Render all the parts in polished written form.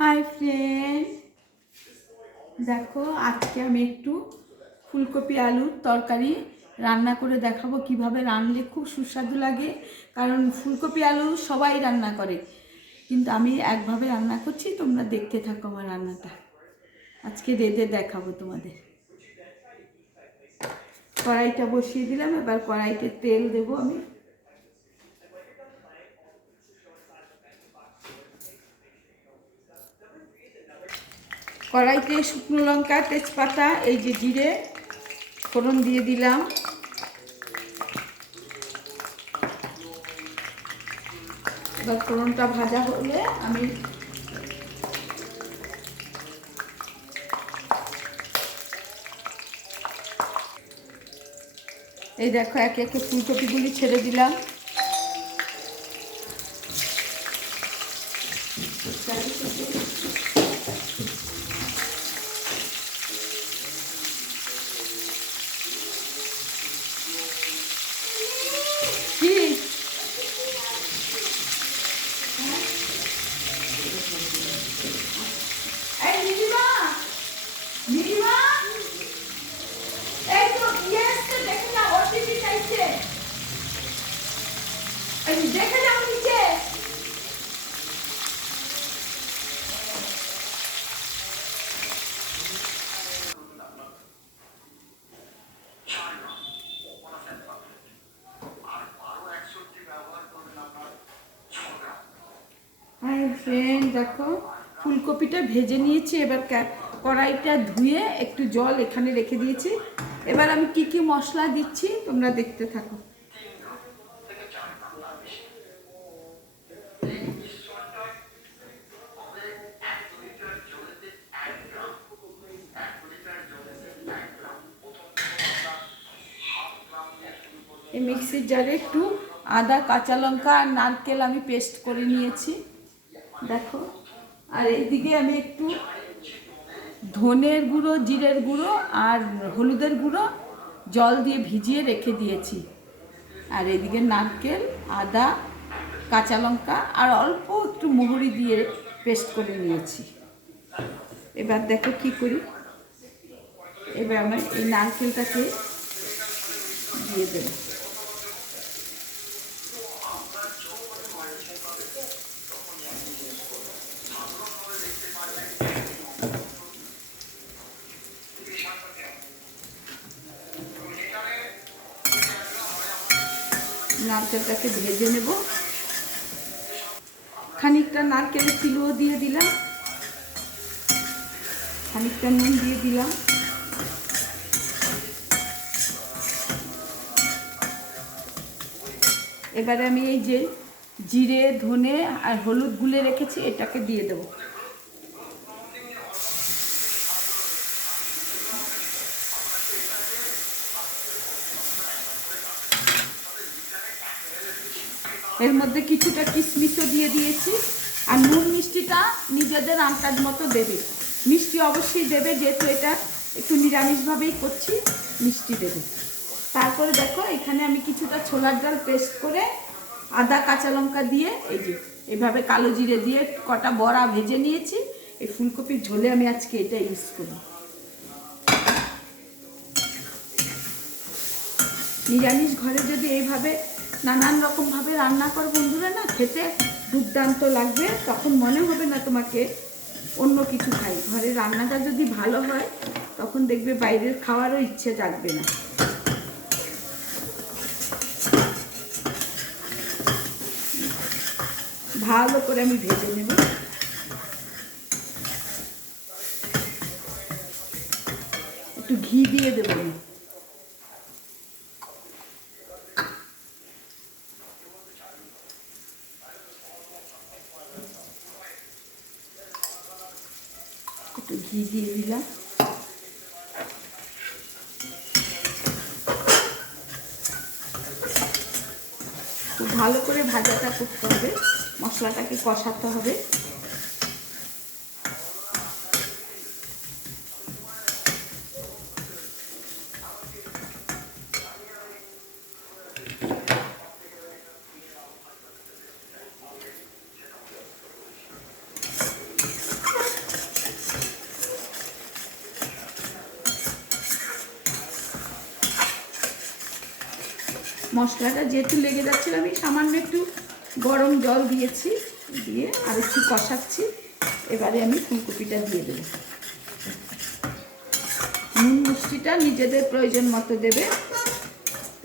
Hi friend, দেখো আজকে আমি একটু ফুলকপি আলুর তরকারি রান্না করে দেখাবো। কিভাবে রান্নলে খুব সুস্বাদু লাগে, কারণ ফুলকপি আলু সবাই রান্না করে, কিন্তু আমি একভাবে রান্না করছি। তোমরা দেখতে থাকো আমার রান্নাটা, আজকে রেঁধে দেখাবো তোমাদের। কড়াইটা বসিয়ে দিলাম, এবার কড়াইতে তেল দেবো আমি। কড়াইতে শুকনো লঙ্কা, তেজপাতা, এই যে জিরে ফোড়ন দিয়ে দিলাম। এবার ফোড়নটা ভাজা হলে আমি এই দেখো একে একে ফুলকপিগুলি ছেড়ে দিলাম। কি এই নীলিমা, নীলিমা, এই তো ইয়েসটা দেখে না, ওটিপি চাইছে, এই দেখে নাও নিচে। হাই ফ্রেন্ড, দেখো ফুলকপিটা ভেজে নিয়েছি। এবার কড়াইটা ধুয়ে একটু জল এখানে রেখে দিয়েছি। এবার আমি কি কি মশলা দিচ্ছি তোমরা দেখতে থাকো। এই মিক্সির জারে একটু আদা, কাঁচা লঙ্কা আর নারকেল আমি পেস্ট করে নিয়েছি, দেখো। আর এইদিকে আমি একটু ধনের গুঁড়ো, জিরের গুঁড়ো আর হলুদের গুঁড়ো জল দিয়ে ভিজিয়ে রেখে দিয়েছি। আর এদিকে নারকেল, আদা, কাঁচা লঙ্কা আর অল্প একটু মৌরি দিয়ে পেস্ট করে নিয়েছি। এবার দেখো কি করি। এবার আমি এই নারকেলটাকে দিয়ে দেবো। নারকেলটাকে ভেজে নেব। খানিকটা নারকেলের চিনিও দিয়ে দিলাম, খানিকটা নুন দিয়ে দিলাম। এবারে আমি এই যে জিরে, ধনে আর হলুদ গুলে রেখেছি, এটাকে দিয়ে দেবো। এর মধ্যে কিছুটা কিশমিশও দিয়ে দিয়েছি। আর নুন মিষ্টিটা নিজেদের আন্দাজ মতো দেবে। মিষ্টি অবশ্যই দেবে, যেহেতু এটা একটু নিরামিষভাবেই করছি, মিষ্টি দেবে। তারপরে দেখো এখানে আমি কিছুটা ছোলার ডাল পেস্ট করে আদা, কাঁচা লঙ্কা দিয়ে এই যে এভাবে কালো জিরে দিয়ে কটা বড়া ভেজে নিয়েছি। এই ফুলকপির ঝোলে আমি আজকে এটা ইউজ করি। নিরামিষ ঘরে যদি এইভাবে নানান রকমভাবে রান্না করো বন্ধুরা, না খেতে দুর্দান্ত লাগবে। তখন মনে হবে না তোমাকে অন্য কিছু খাই। ঘরের রান্নাটা যদি ভালো হয় তখন দেখবে বাইরের খাওয়ারও ইচ্ছে জাগবে না। ভালো করে আমি ভেজে নেব। একটু ঘি দিয়ে দেবো আমি। একটু ঘি দিয়ে দিলাম। খুব ভালো করে ভাজাটা করতে হবে, মশলাটাকে কষাতে হবে। মশলাটা যেহেতু লেগে যাচ্ছিল আমি সামান্য একটু গরম জল দিয়েছি, দিয়ে আর একটু কষাচ্ছি। এবারে আমি ফুলকপিটা দিয়ে দেবো। নুন মিষ্টিটা নিজেদের প্রয়োজন মতো দেবে।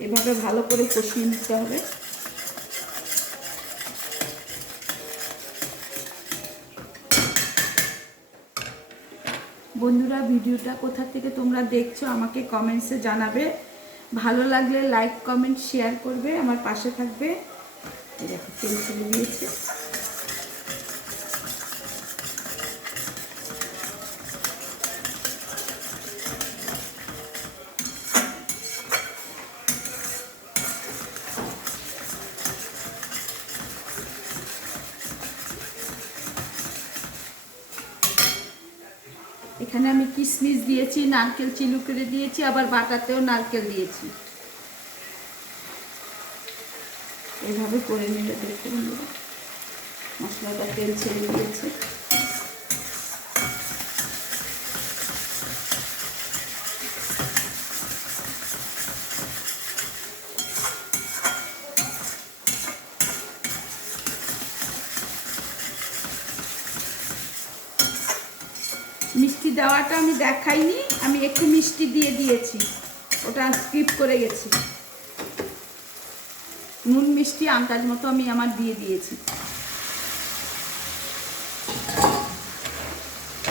এভাবে ভালো করে কষিয়ে নিতে হবে। বন্ধুরা, ভিডিওটা কোথা থেকে তোমরা দেখছো আমাকে কমেন্টসে জানাবে। ভালো লাগলে লাইক কমেন্ট শেয়ার করবে, আমার পাশে থাকবে। এই দেখো তেল ছেড়ে দিয়েছে। এখানে আমি কিশমিশ দিয়েছি, নারকেল চিলু করে দিয়েছি, আবার বাটাতেও নারকেল দিয়েছি। এভাবে করে নিলে দেখতে বন্ধুরা মশলাটা তেল ছেড়ে দিয়েছে। মিষ্টি দেওয়াটা আমি দেখাইনি, আমি একটু মিষ্টি দিয়ে দিয়েছি, ওটা স্কিপ করে গেছি। নুন মিষ্টি আন্দাজ মতো আমি আমার দিয়ে দিয়েছি।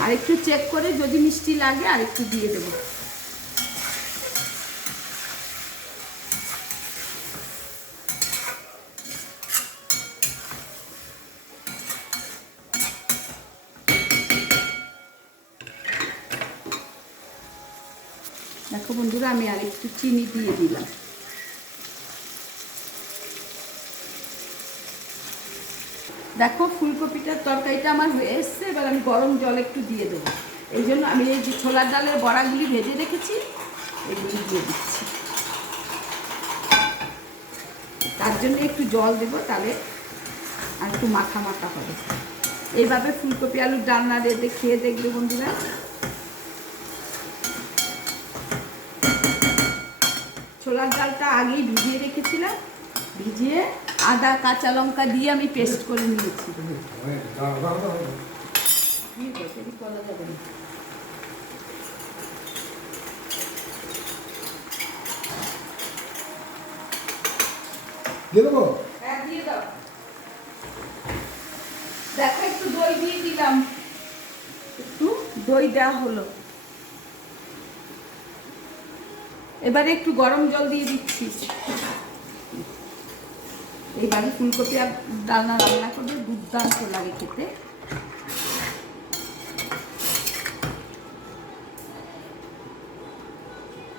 আর একটু চেক করে যদি মিষ্টি লাগে আর একটু দিয়ে দেবো। দেখো বন্ধুরা, আমি আর একটু চিনি দিয়ে দিলাম। দেখো ফুলকপিটার তরকারিটা আমার হয়ে এসছে। এবার আমি গরম জল একটু দিয়ে দেবো। এই জন্য আমি এই যে ছোলার ডালের বড়াগুলি ভেজে রেখেছি এগুলি দিয়ে দিচ্ছি। তার জন্য একটু জল দেবো, তাহলে আর একটু মাখা মাখা হবে। এইভাবে ফুলকপি আলুর ডালনা রেঁধে খেয়ে দেখবে বন্ধুরা। ছোলার ডালটা আগেই ভিজিয়ে রেখেছিলাম, ভিজিয়ে আদা কাঁচা লঙ্কা দিয়ে আমি পেস্ট করে নিয়েছি। হ্যাঁ, দিয়ে দাও। দেখো একটু দই দিয়ে দিলাম, একটু দই দেওয়া হলো। এবারে একটু গরম জল দিয়ে দিচ্ছি। এইবারে ফুলকপি আর ডালনা রান্না করবে, দুর্দান্ত লাগে খেতে।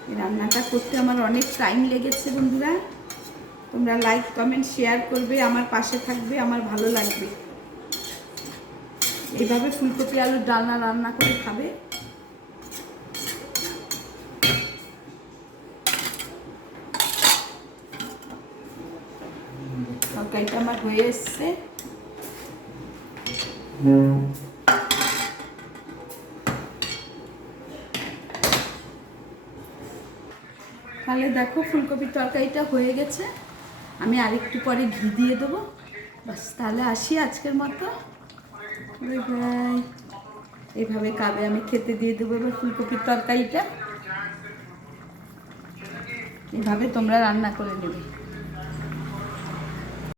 এই রান্নাটা করতে আমার অনেক টাইম লেগেছে বন্ধুরা। তোমরা লাইক কমেন্ট শেয়ার করবে, আমার পাশে থাকবে, আমার ভালো লাগবে। এইভাবে ফুলকপি আলুর ডালনা রান্না করে খাবে। তরকারিটা আমার হয়ে এসছে। তাহলে দেখো ফুলকপির তরকারিটা হয়ে গেছে। আমি আরেকটু পরে ঘি দিয়ে দেবো। বাস, তাহলে আসি আজকের মতো। Bye bye. এইভাবে খাবে, আমি খেতে দিয়ে দেবো এবার ফুলকপির তরকারিটা। এভাবে তোমরা রান্না করে নেবে।